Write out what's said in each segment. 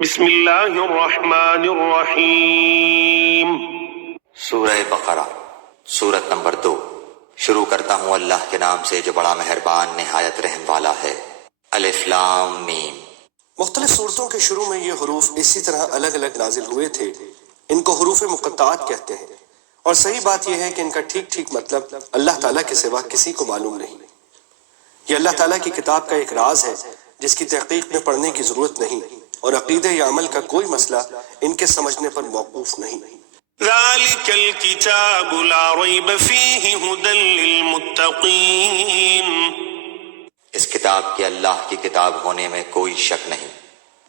بسم اللہ الرحمن الرحیم۔ سورہ بقرہ، سورت نمبر 2۔ شروع کرتا ہوں اللہ کے نام سے جو بڑا مہربان نہایت رحم والا ہے۔ الف لام میم۔ مختلف صورتوں کے شروع میں یہ حروف اسی طرح الگ الگ نازل ہوئے تھے۔ ان کو حروف مقطعات کہتے ہیں، اور صحیح بات یہ ہے کہ ان کا ٹھیک مطلب اللہ تعالیٰ کے سوا کسی کو معلوم نہیں۔ یہ اللہ تعالیٰ کی کتاب کا ایک راز ہے جس کی تحقیق میں پڑھنے کی ضرورت نہیں، اور عقیدہ یا عمل کا کوئی مسئلہ ان کے سمجھنے پر موقوف نہیں۔ ذالک الکتاب لا ریب فیہ ھدی للمتقین۔ اس کتاب کے اللہ کی کتاب ہونے میں کوئی شک نہیں،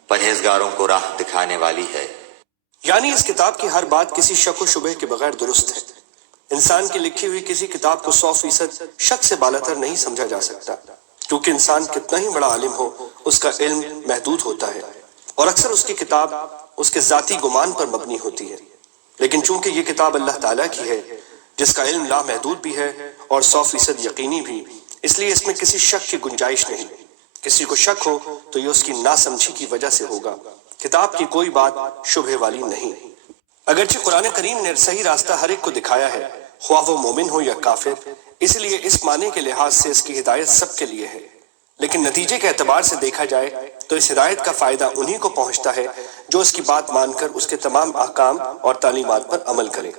پرہیزگاروں کو راہ دکھانے والی ہے۔ یعنی اس کتاب کی ہر بات کسی شک و شبہ کے بغیر درست ہے۔ انسان کی لکھی ہوئی کسی کتاب کو 100% شک سے بالاتر نہیں سمجھا جا سکتا، کیونکہ انسان کتنا ہی بڑا عالم ہو اس کا علم محدود ہوتا ہے، اور اکثر اس کی کتاب اس کے ذاتی گمان پر مبنی ہوتی ہے۔ لیکن چونکہ یہ کتاب اللہ تعالیٰ کی ہے جس کا علم لامحدود بھی ہے اور 100% یقینی بھی، اس لیے اس میں کسی شک کی گنجائش نہیں۔ کسی کو شک ہو تو یہ اس کی ناسمجھی کی وجہ سے ہوگا۔ کتاب کی کوئی بات شبہ والی نہیں۔ اگرچہ قرآن کریم نے صحیح راستہ ہر ایک کو دکھایا ہے، خواہ وہ مومن ہو یا کافر، اس لیے اس معنی کے لحاظ سے اس کی ہدایت سب کے لیے ہے۔ لیکن نتیجے کے اعتبار سے دیکھا جائے تو اس ہدایت کا فائدہ انہی کو پہنچتا ہے جو اس کی بات مان کر اس کے تمام احکام اور تعلیمات پر عمل کرے۔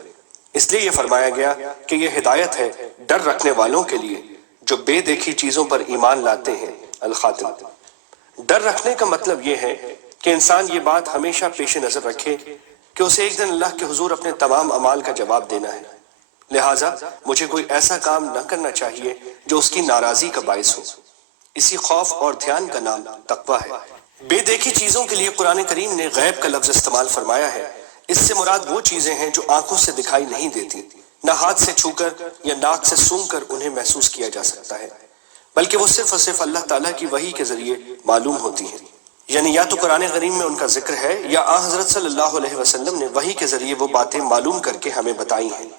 اس لیے یہ فرمایا گیا کہ یہ ہدایت ہے ڈر رکھنے والوں کے لیے جو بے دیکھی چیزوں پر ایمان لاتے ہیں۔ الخاتم۔ ڈر رکھنے کا مطلب یہ ہے کہ انسان یہ بات ہمیشہ پیش نظر رکھے کہ اسے ایک دن اللہ کے حضور اپنے تمام اعمال کا جواب دینا ہے، لہٰذا مجھے کوئی ایسا کام نہ کرنا چاہیے جو اس کی ناراضی کا باعث ہو۔ اسی خوف اور دھیان کا نام تقویٰ ہے۔ بے دیکھی چیزوں کے لیے قرآن کریم نے غیب کا لفظ استعمال فرمایا ہے۔ اس سے مراد وہ چیزیں ہیں جو آنکھوں سے دکھائی نہیں دیتی، نہ ہاتھ سے چھو کر یا ناک سے سونگھ کر انہیں محسوس کیا جا سکتا ہے، بلکہ وہ صرف اور صرف اللہ تعالیٰ کی وحی کے ذریعے معلوم ہوتی ہیں۔ یعنی یا تو قرآن کریم میں ان کا ذکر ہے یا آن حضرت صلی اللہ علیہ وسلم نے وحی کے ذریعے وہ باتیں معلوم کر کے ہمیں بتائی ہیں،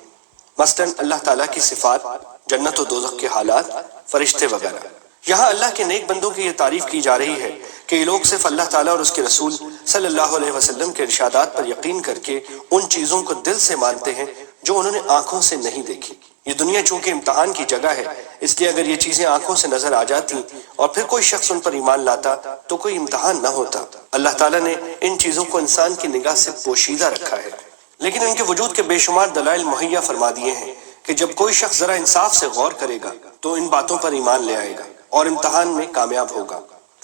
مثلاً اللہ تعالیٰ کی صفات، جنت و دوزخ کے حالات، فرشتے وغیرہ۔ یہاں اللہ کے نیک بندوں کی یہ تعریف کی جا رہی ہے کہ یہ لوگ صرف اللہ تعالیٰ اور اس کے رسول صلی اللہ علیہ وسلم کے ارشادات پر یقین کر کے ان چیزوں کو دل سے مانتے ہیں جو انہوں نے آنکھوں سے نہیں دیکھی۔ یہ دنیا چونکہ امتحان کی جگہ ہے، اس لیے اگر یہ چیزیں آنکھوں سے نظر آ جاتی اور پھر کوئی شخص ان پر ایمان لاتا تو کوئی امتحان نہ ہوتا۔ اللہ تعالیٰ نے ان چیزوں کو انسان کی نگاہ سے پوشیدہ رکھا ہے، لیکن ان کے وجود کے بے شمار دلائل مہیا فرما دیے ہیں کہ جب کوئی شخص ذرا انصاف سے غور کرے گا تو ان باتوں پر ایمان لے آئے گا اور امتحان میں کامیاب ہوگا۔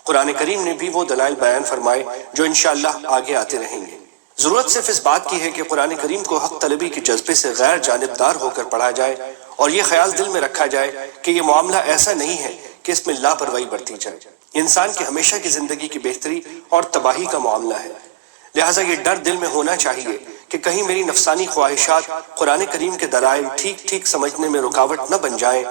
قرآن کریم نے بھی وہ دلائل بیان فرمائے جو انشاءاللہ آگے آتے رہیں گے۔ ضرورت صرف اس بات کی ہے کہ قرآن کریم کو حق طلبی کے جذبے سے غیر جانبدار ہو کر پڑھا جائے اور یہ خیال دل میں رکھا جائے کہ یہ معاملہ ایسا نہیں ہے کہ اس میں لاپرواہی برتی جائے۔ انسان کی ہمیشہ کی زندگی کی بہتری اور تباہی کا معاملہ ہے، لہٰذا یہ ڈر دل میں ہونا چاہیے کہ کہیں میری نفسانی خواہشات قرآن کریم کے دلائل ٹھیک سمجھنے میں رکاوٹ نہ بن جائیں۔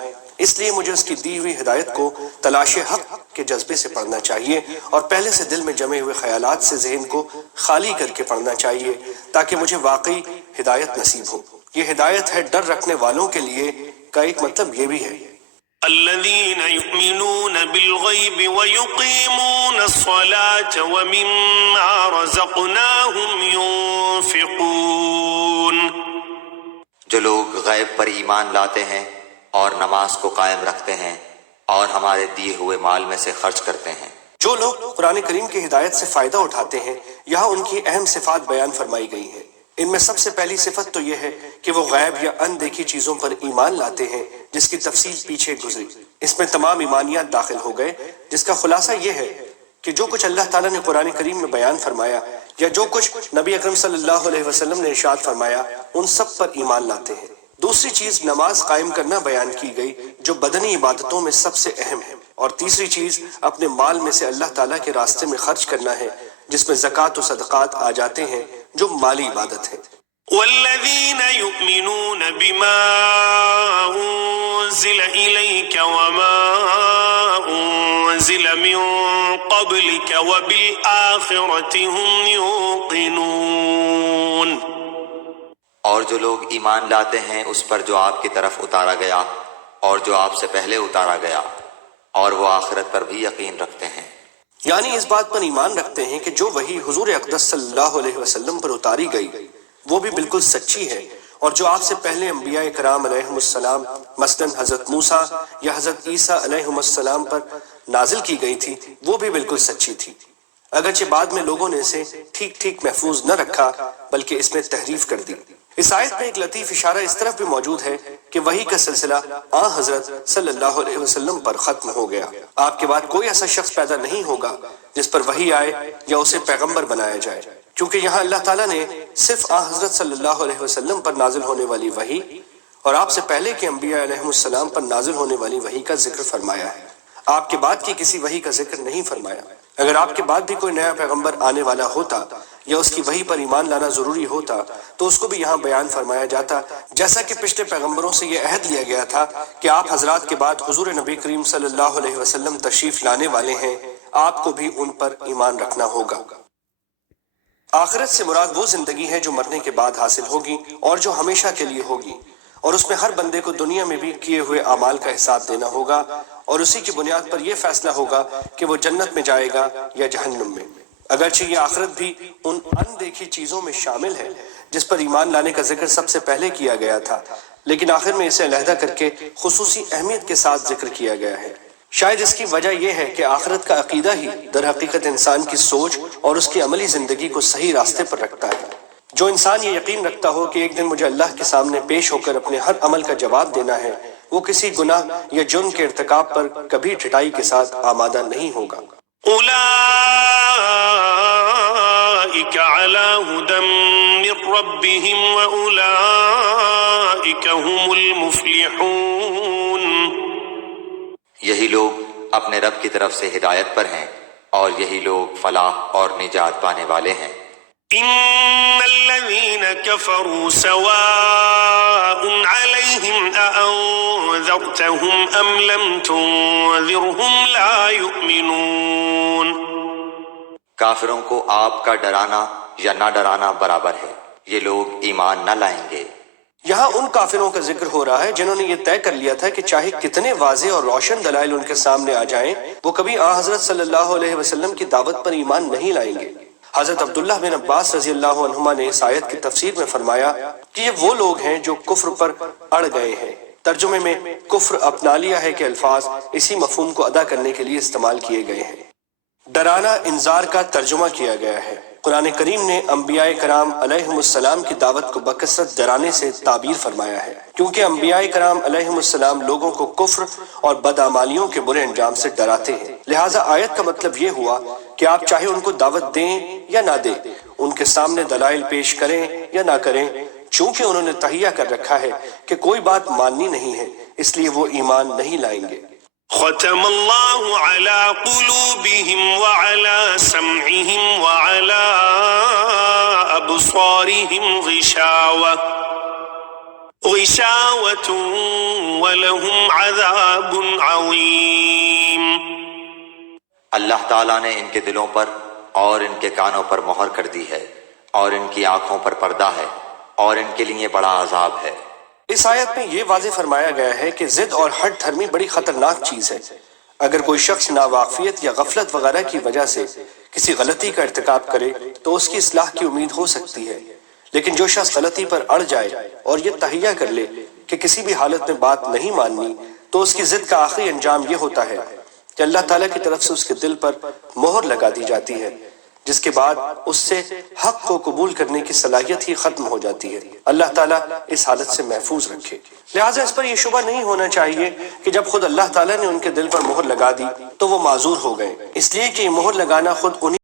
اس لیے مجھے اس کی دی ہوئی ہدایت کو تلاش حق کے جذبے سے پڑھنا چاہیے اور پہلے سے دل میں جمے ہوئے خیالات سے ذہن کو خالی کر کے پڑھنا چاہیے تاکہ مجھے واقعی ہدایت نصیب ہو۔ یہ ہدایت ہے ڈر رکھنے والوں کے لیے کا ایک مطلب یہ بھی ہے الذین یؤمنون بالغیب ویقیمون الصلاة ومما رزقناہم ينفقون۔ جو لوگ غیب پر ایمان لاتے ہیں اور نماز کو قائم رکھتے ہیں اور ہمارے دیے ہوئے مال میں سے خرچ کرتے ہیں۔ جو لوگ قرآن کریم کی ہدایت سے فائدہ اٹھاتے ہیں، یہاں ان کی اہم صفات بیان فرمائی گئی ہیں۔ ان میں سب سے پہلی صفت تو یہ ہے کہ وہ غیب یا اندیکھی چیزوں پر ایمان لاتے ہیں، جس کی تفصیل پیچھے گزری۔ اس میں تمام ایمانیات داخل ہو گئے، جس کا خلاصہ یہ ہے کہ جو کچھ اللہ تعالیٰ نے قرآن کریم میں بیان فرمایا یا جو کچھ نبی اکرم صلی اللہ علیہ وسلم نے ارشاد فرمایا، ان سب پر ایمان لاتے ہیں۔ دوسری چیز نماز قائم کرنا بیان کی گئی جو بدنی عبادتوں میں سب سے اہم ہے، اور تیسری چیز اپنے مال میں سے اللہ تعالیٰ کے راستے میں خرچ کرنا ہے، جس میں زکوٰۃ و صدقات آ جاتے ہیں جو مالی عبادت ہے۔ والذین یؤمنون بما انزل الیک وما انزل من قبلک وبالآخرۃ هم یوقنون۔ اور جو لوگ ایمان لاتے ہیں اس پر جو آپ کی طرف اتارا گیا اور جو آپ سے پہلے اتارا گیا، اور وہ آخرت پر بھی یقین رکھتے ہیں۔ یعنی اس بات پر ایمان رکھتے ہیں کہ جو وحی حضور اقدس صلی اللہ علیہ وسلم پر اتاری گئی وہ بھی بالکل سچی ہے، اور جو آپ سے پہلے انبیاء کرام علیہ السلام مثلاً حضرت موسیٰ یا حضرت عیسیٰ علیہ السلام پر نازل کی گئی تھی وہ بھی بالکل سچی تھی، اگرچہ بعد میں لوگوں نے اسے ٹھیک ٹھیک محفوظ نہ رکھا بلکہ اس میں تحریف کر دی۔ اس آیت میں ایک لطیف اشارہ اس طرف بھی موجود ہے کہ وحی کا سلسلہ حضرت صلی اللہ علیہ وسلم پر ختم ہو گیا۔ آپ کے بعد کوئی ایسا شخص پیدا نہیں ہوگا جس پر وحی آئے یا اسے پیغمبر بنایا جائے، کیونکہ یہاں اللہ تعالیٰ نے صرف حضرت صلی اللہ علیہ وسلم پر نازل ہونے والی وحی اور آپ سے پہلے کے انبیاء علیہ السلام پر نازل ہونے والی وحی کا ذکر فرمایا ہے، آپ کے بعد کی کسی وحی کا ذکر نہیں فرمایا۔ اگر آپ کے بعد بھی کوئی نیا پیغمبر آنے والا ہوتا یا اس کی وحی پر ایمان لانا ضروری ہوتا تو اس کو بھی یہاں بیان فرمایا جاتا، جیسا کہ پچھلے پیغمبروں سے یہ عہد لیا گیا تھا کہ آپ حضرات کے بعد حضور نبی کریم صلی اللہ علیہ وسلم تشریف لانے والے ہیں، آپ کو بھی ان پر ایمان رکھنا ہوگا۔ آخرت سے مراد وہ زندگی ہے جو مرنے کے بعد حاصل ہوگی اور جو ہمیشہ کے لیے ہوگی، اور اس میں ہر بندے کو دنیا میں بھی کیے ہوئے اعمال کا حساب دینا ہوگا، اور اسی کی بنیاد پر یہ فیصلہ ہوگا کہ وہ جنت میں جائے گا یا جہنم میں۔ اگرچہ یہ آخرت بھی ان اندیکھی چیزوں میں شامل ہے جس پر ایمان لانے کا ذکر سب سے پہلے کیا گیا تھا، لیکن آخر میں اسے علیحدہ کر کے خصوصی اہمیت کے ساتھ ذکر کیا گیا ہے۔ شاید اس کی وجہ یہ ہے کہ آخرت کا عقیدہ ہی در حقیقت انسان کی سوچ اور اس کی عملی زندگی کو صحیح راستے پر رکھتا ہے۔ جو انسان یہ یقین رکھتا ہو کہ ایک دن مجھے اللہ کے سامنے پیش ہو کر اپنے ہر عمل کا جواب دینا ہے، وہ کسی گناہ یا جرم کے ارتکاب پر کبھی ٹھٹائی کے ساتھ آمادہ نہیں ہوگا۔ أولئك على هدى من ربهم وأولئك هم المفلحون۔ یہی لوگ اپنے رب کی طرف سے ہدایت پر ہیں اور یہی لوگ فلاح اور نجات پانے والے ہیں۔ إن الذين كفروا سواء عليهم أأنذرتهم أم لم تنذرهم لا يؤمنون۔ کافروں کو آپ کا ڈرانا یا نہ ڈرانا برابر ہے، یہ لوگ ایمان نہ لائیں گے۔ یہاں ان کافروں کا ذکر ہو رہا ہے جنہوں نے یہ طے کر لیا تھا کہ چاہے کتنے واضح اور روشن دلائل ان کے سامنے آ جائیں وہ کبھی حضرت صلی اللہ علیہ وسلم کی دعوت پر ایمان نہیں لائیں گے۔ حضرت عبداللہ بن عباس رضی اللہ عنہما نے اس آیت کی تفسیر میں فرمایا کہ یہ وہ لوگ ہیں جو کفر پر اڑ گئے ہیں۔ ترجمے میں کفر اپنا لیا ہے کہ الفاظ اسی مفہوم کو ادا کرنے کے لیے استعمال کیے گئے ہیں۔ ڈرانا انذار کا ترجمہ کیا گیا ہے۔ قرآن کریم نے انبیاء کرام علیہ السلام کی دعوت کو بکثرت ڈرانے سے تعبیر فرمایا ہے، کیونکہ انبیاء کرام علیہ السلام لوگوں کو کفر اور بدعمالیوں کے برے انجام سے ڈراتے ہیں۔ لہٰذا آیت کا مطلب یہ ہوا کہ آپ چاہے ان کو دعوت دیں یا نہ دیں، ان کے سامنے دلائل پیش کریں یا نہ کریں، چونکہ انہوں نے تہیہ کر رکھا ہے کہ کوئی بات ماننی نہیں ہے، اس لیے وہ ایمان نہیں لائیں گے۔ ختم اللہ علی قلوبہم وعلی سمعہم وعلی ابصارہم غشاوۃ ولہم عذاب عظیم۔ اللہ تعالیٰ نے ان کے دلوں پر اور ان کے کانوں پر مہر کر دی ہے اور ان کی آنکھوں پر پردہ ہے اور ان کے لیے بڑا عذاب ہے۔ اس آیت میں یہ واضح فرمایا گیا ہے کہ ضد اور ہٹ دھرمی بڑی خطرناک چیز ہے۔ اگر کوئی شخص ناواقفیت یا غفلت وغیرہ کی وجہ سے کسی غلطی کا ارتکاب کرے تو اس کی اصلاح کی امید ہو سکتی ہے، لیکن جو شخص غلطی پر اڑ جائے اور یہ تہیہ کر لے کہ کسی بھی حالت میں بات نہیں ماننی تو اس کی ضد کا آخری انجام یہ ہوتا ہے کہ اللہ تعالیٰ کی طرف سے اس کے دل پر مہر لگا دی جاتی ہے، جس کے بعد اس سے حق کو قبول کرنے کی صلاحیت ہی ختم ہو جاتی ہے۔ اللہ تعالیٰ اس حالت سے محفوظ رکھے۔ لہٰذا اس پر یہ شبہ نہیں ہونا چاہیے کہ جب خود اللہ تعالیٰ نے ان کے دل پر مہر لگا دی تو وہ معذور ہو گئے، اس لیے کہ یہ مہر لگانا خود انہی